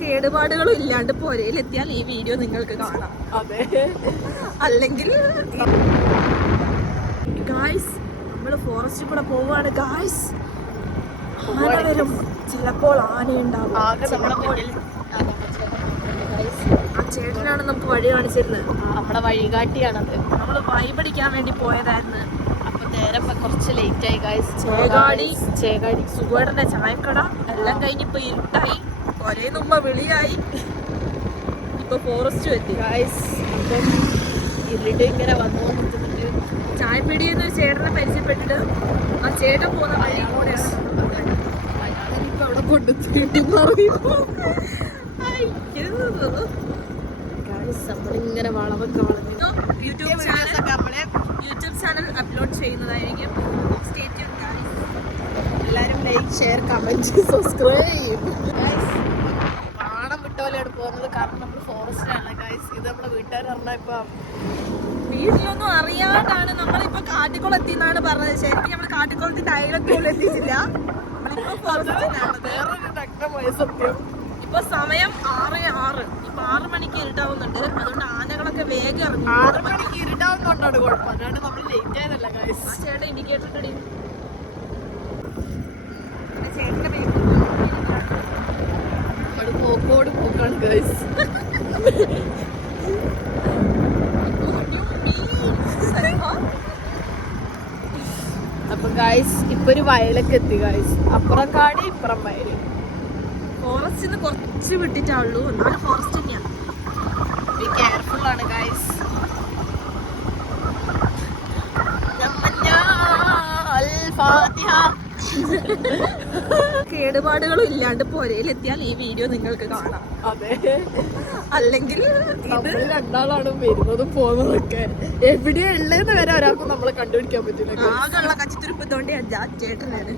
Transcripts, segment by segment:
കേടുപാടുകളും ഇല്ലാണ്ട് പുരയിലെത്തിയാൽ ഈ വീഡിയോ നിങ്ങൾക്ക് കാണാം. അതെ, അല്ലെങ്കിൽ ഗായ്സ് നമ്മള് ഫോറസ്റ്റിൽ കൂടെ പോവാണ് ഗായ്സ്. ആന വരും, ചിലപ്പോൾ ആനയുണ്ടാവും. ആ ചേട്ടനാണ് നമുക്ക് വഴി കാണിച്ചിരുന്നത്. നമ്മുടെ വഴികാട്ടിയാണത്. നമ്മള് വൈബടിക്കാൻ വേണ്ടി പോയതായിരുന്നു. അപ്പൊ നേരെ കുറച്ച് ലേറ്റ് ആയി ഗായ്സ്. ചേകാടി സുഖേടന്റെ ചായക്കട എല്ലാം കഴിഞ്ഞിപ്പോ ഇരുട്ടായി, ഒരേ നുമ്പ വിളിയായി, ഇപ്പൊ ഫോറസ്റ്റ് എത്തി ഗായ്സ്. ഇപ്പം ഇരുട്ട് ഇങ്ങനെ വന്നു നിൽക്കുന്നുണ്ട്. ചായപ്പീടിയെന്ന് ഒരു ചേട്ടനെ പരിചയപ്പെട്ടിട്ട് ആ ചേട്ടൻ പോകുന്ന വഴി കൂടെയാണ് അവിടെ കൊണ്ടുത്തിങ്ങനെ വളവൊക്കെ വളഞ്ഞു. യൂട്യൂബ് ചാനൽ അപ്ലോഡ് ചെയ്യുന്നതായിരിക്കും. എല്ലാരും ലൈക്ക്, ഷെയർ, കമന്റ്, സബ്സ്ക്രൈബ് ചെയ്യും. പാടം വിട്ടോലെയാണ് പോകുന്നത്, കാരണം നമ്മൾ ഫോറസ്റ്റിലാണ് ഗൈസ്. ഇത് നമ്മളെ വീട്ടുകാർ പറഞ്ഞാൽ ഇപ്പൊ വീട്ടിലൊന്നും അറിയാണ്ടാണ് നമ്മളിപ്പോ കാട്ടിക്കുളത്തി എന്നാണ് പറഞ്ഞത്. ശരിക്കും നമ്മള് കാട്ടിക്കുളത്തിന്റെ അയലൊക്കെ എത്തിയിട്ടില്ല. നമ്മളിപ്പോ ഫോറസ്റ്റിലാണ്. വേറൊരു നഗ്നമായ സത്യം. ഇപ്പൊ സമയം 6:06. ഇപ്പൊ 6 മണിക്ക് ഇരുട്ടാവുന്നുണ്ട്. അതുകൊണ്ട് ആനകളൊക്കെ വേഗം ഇറങ്ങും. 6 മണിക്ക് ഇരുട്ടാവുന്നോണ്ടാണ് കുഴപ്പം, അല്ലാണ്ട് നമ്മൾ ലേറ്റ് ആയതല്ല ഗൈസ്. ആ ചേട്ടൻ ഇൻഡിക്കേറ്റർ ഇട്ടടി. ചേട്ടന്റെ പേര് പോക്കോട് പോക്കാണ് ഗൈസ്. അപ്പൊ ഗൈസ് ഇപ്പൊ ഒരു വയലൊക്കെ എത്തി ഗൈസ്. അപ്പുറം കാട്, ഇപ്പുറം വയല്. ഫോറസ്റ്റിന്ന് കുറച്ച് വിട്ടിട്ടുള്ളൂ, എന്നാലും ഫോറസ്റ്റ് തന്നെയാണ്. ബി കെയർഫുൾ ആണ് ഗൈസ്. കേടുപാടുകളും ഇല്ലാണ്ട് പുരയിലെത്തിയാൽ ഈ വീഡിയോ നിങ്ങൾക്ക് കാണാം. അതെ, അല്ലെങ്കിൽ നമ്മൾ രണ്ടാളാണ് വരുന്നതും പോകുന്നതൊക്കെ. എവിടെയാ ഉള്ളതെന്ന് വരെ ഒരാൾക്കും നമ്മളെ കണ്ടുപിടിക്കാൻ പറ്റില്ല. ആകെയുള്ള കച്ചിത്തുരുപ്പത്തോണ്ട് ചേട്ടനാണ്.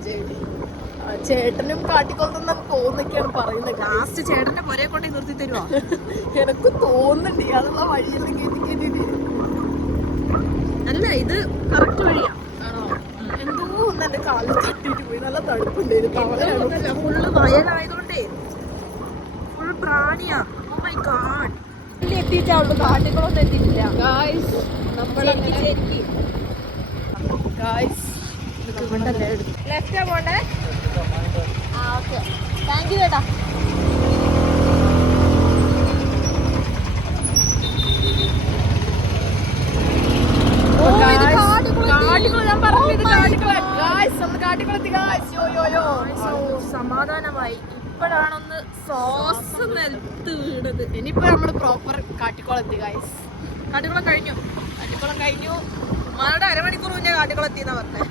ചേട്ടനും കാട്ടിക്കൊണ്ടെന്ന് തോന്നൊക്കെയാണ് പറയുന്നത്. ലാസ്റ്റ് ചേട്ടന്റെ പുരയെ കൊണ്ടേ നിർത്തി തരുവാ. എനക്ക് തോന്നുന്നുണ്ട് അതുള്ള വഴിയെല്ലാം കേട്ടിട്ട്. അല്ല, ഇത് കറക്റ്റ് വഴിയാ. എന്തോ ഒന്ന് എന്റെ കാലിൽ തട്ടിട്ട് പോയി. നല്ല തടുപ്പുണ്ടായിരുന്നു. ഫുള്ള് വയലായതുകൊണ്ടേ ഫുൾ പ്രാണിയാ. Oh my god. എത്തിയിട്ടുള്ളൂ, കാട്ടിക്കുളൊന്നും എത്തിയിട്ടില്ല ഗായ്സ്. നമ്മളങ്ങനെ ഗായ്സ് ലെഫ്റ്റാ പോണ്ടേ? ആ ഓക്കെ, താങ്ക് യു ചേട്ടാ. സമാധാനമായി. ഇപ്പോഴാണൊന്ന് ശ്വാസം നിലത്ത് വീണത്. ഇനിയിപ്പോ നമ്മള് പ്രോപ്പർ കാട്ടിക്കുളത്തി ഗായ്സ്. കാട്ടിക്കുളം കഴിഞ്ഞു. കാട്ടിക്കുളം കഴിഞ്ഞു. ഉമ്മാരുടെ അരമണിക്കൂർ മുന്നേ കാട്ടിക്കുളം എത്തിയെന്നാ പറഞ്ഞേ.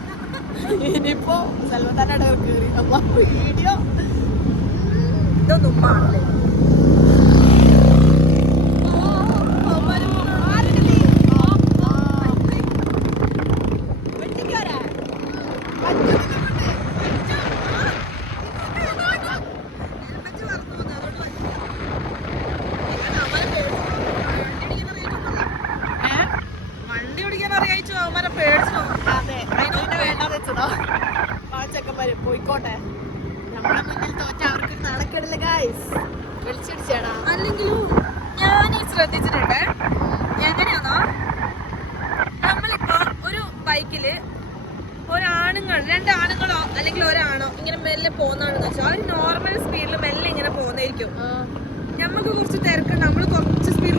ഇനിയിപ്പോ സൽവത്താൻ്റെ കയറി നമ്മളെ വീഡിയോ ഇതൊന്നും ഉമ്മാണല്ലേ. വണ്ടി ഓടിക്കാൻ അറിയാച്ചോ അവന്മാരെ പേടിച്ചോ? ചെക്കന്മാര് പോയിക്കോട്ടെ, നമ്മളെ മുന്നിൽ തോറ്റ അവർക്ക് നാണക്കേടില്ല ഗായ്സ്. വിളിച്ചടിച്ചാടാ. അല്ലെങ്കിലും ഞാൻ ശ്രദ്ധിച്ചിട്ടുണ്ട്. എങ്ങനെയാണോ, നമ്മളിപ്പോ ഒരു ബൈക്കില് രണ്ട് ആണുങ്ങളോ അല്ലെങ്കിൽ ഒരാണോ ഇങ്ങനെ മെല്ലെ പോകുന്നതാണെന്ന് വെച്ചാൽ അവർ നോർമൽ സ്പീഡിൽ മെല്ലെ ഇങ്ങനെ പോകുന്നതായിരിക്കും. ഞമ്മക്ക് കുറച്ച് തിരക്കുണ്ട്, നമ്മള് കുറച്ച് സ്പീഡ്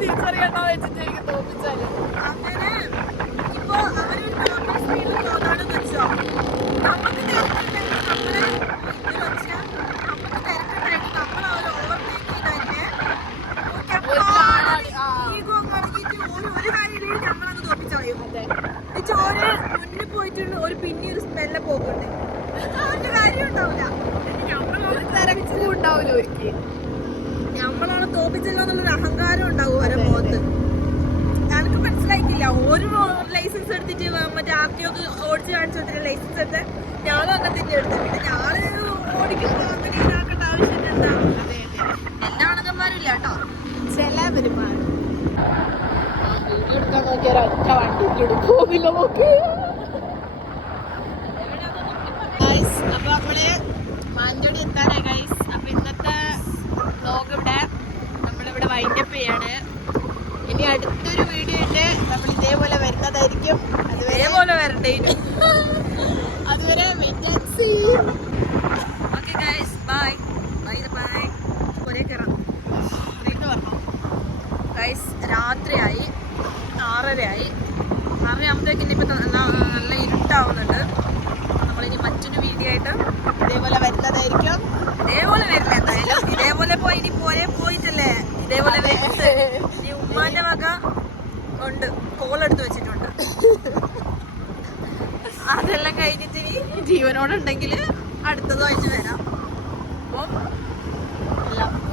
തിരിച്ചറിയണ്ടോ വെച്ചിട്ട് എനിക്ക് തോന്നിച്ചാലും അങ്ങനെ. ഇപ്പൊ അവരൊരു നോർമൽ സ്പീഡിൽ പോകുന്നതാണെന്ന് വെച്ചോ, നമുക്ക് തിരക്കുണ്ടെങ്കിൽ നമ്മള് ഇത് വെച്ചാൽ നമുക്ക് തിരക്കുണ്ടായിട്ട് നമ്മൾ അവർ ഓവർടേക്ക് ചെയ്തായിട്ട് ഒരു കാര്യമില്ല, നമ്മളങ്ങ് തോപ്പിച്ച് കളയും. ചോര് മുന്നിൽ പോയിട്ടുണ്ട്, ഒരു പിന്നെ ഒരു സ്മെല്ല് പോകുന്നുണ്ട്, ഒരു കാര്യം ഉണ്ടാവില്ല. തിരക്കും ഉണ്ടാവില്ല ഒരിക്കലും. നമ്മളാണ് തോപ്പിച്ചല്ലോ എന്നുള്ളൊരു അഹങ്കാരം ഉണ്ടാവും അവരെ മുഖത്ത്. എനിക്ക് മനസ്സിലായിട്ടില്ല. ഒരു ലൈസൻസ് എടുത്തിട്ട് മറ്റേ ആർട്ടിയൊക്കെ ഓടിച്ച് കാണിച്ചു കൊടുത്തിട്ട് ലൈസൻസ് എടുത്ത് ഞാനും അങ്ങനത്തെ എടുത്തു. പിന്നെ ഞാന് ഓടിക്കുമ്പോ അങ്ങനെ ഇതാക്കേണ്ട ആവശ്യം എന്താ? എല്ലാ ആണുങ്ങന്മാരും ഇല്ല കേട്ടോ, ചില പെരുമാറും. വീഡിയോ എടുക്കാൻ നോക്കിയാൽ ഒറ്റ വണ്ടി പോകുന്നില്ല. നോക്ക് നമ്മള് മാനന്തവാടി എത്താനായി ഗൈസ്. അപ്പൊ ഇന്നത്തെ വ്ലോഗ് ഇവിടെ നമ്മളിവിടെ വൈൻഡപ്പ് ചെയ്യാണ്. ഇനി അടുത്തൊരു വീഡിയോ ഉണ്ട്, നമ്മൾ ഇതേപോലെ വരുന്നതായിരിക്കും. ഇതേപോലെ വരണ്ടേ. അതുവരെ wait and see. Okay guys, bye bye bye. ഒരേ കയറാം ഗൈസ്. രാത്രിയായി 6:30. 6:30 ഇനിയിപ്പോൾ നല്ല ഇരുട്ടാവുന്നുണ്ട്. നമ്മളിനി മറ്റൊരു വീഡിയോ ആയിട്ട് ഇതേപോലെ വരുന്നതായിരിക്കും. ഇതേപോലെ വരില്ല എന്തായാലും. ഇതേപോലെ പോയി ഇനി പോയിട്ടല്ലേ ഇതേപോലെ വരുന്നത്. ഇനി ഉമ്മാന്റെ വക ഉണ്ട്, കോളെടുത്ത് വെച്ചിട്ടുണ്ട്. അതെല്ലാം കഴിഞ്ഞിട്ട് ഇനി ജീവനോടുണ്ടെങ്കിൽ അടുത്തതായിട്ട് വരാം. അപ്പം എല്ലാവർക്കും